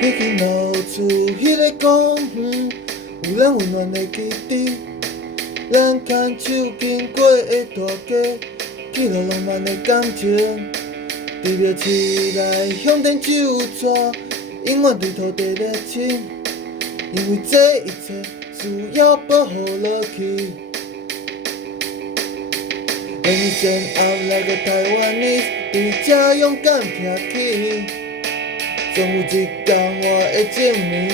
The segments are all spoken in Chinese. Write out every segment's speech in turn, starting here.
迄间老厝，迄个公园，有咱温暖的基地。咱牵手经过的大街，记录浪漫的感情。伫庙市内向天手纸，永远对土地热情。因为这一切需要保护落去。人生后来个台湾人，对这勇敢站起。总有一天我会证明，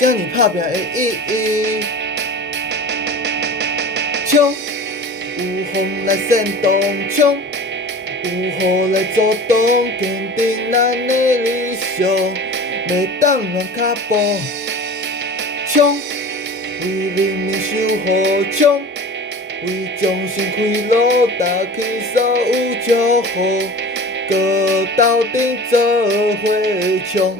这呢打拼的意义。冲，有风来煽动冲，有雨来阻挡，坚定咱的理想，袂当乱脚步。冲，为人民守护冲，为众生开路，打起所有祝福，搁斗阵做伙冲。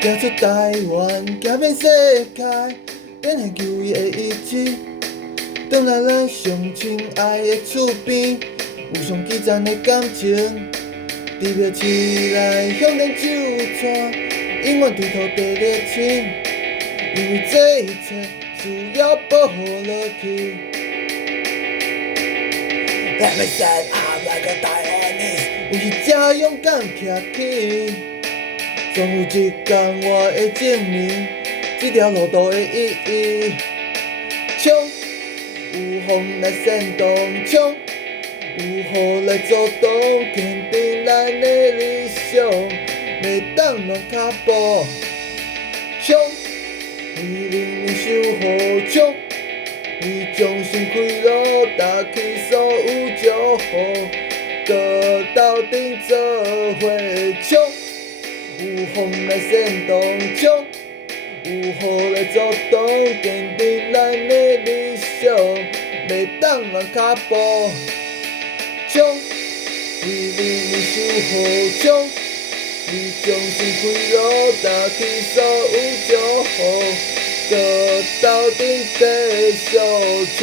行出台湾，行遍世界，展现求伊的意志。转来咱上亲爱的厝边，有上基层的感情。伫庙市内向天手纸，永远对土地热情。因为这一切需要保护落去。Let me stand up like a Taiwanese， 为这勇敢站起。总有一天我会证明这条路途的意义。冲，有风来煽动冲，有雨来阻挡，坚定咱的理想，袂当乱脚步。冲，为人民守护冲，为众生开路，打起所有祝福，搁斗阵做伙冲。有风来煽动冲，有雨来阻挡，坚定咱的理想，袂当乱脚步。冲，为人民守护冲，为众生开路，打起所有祝福，搁斗阵继续冲。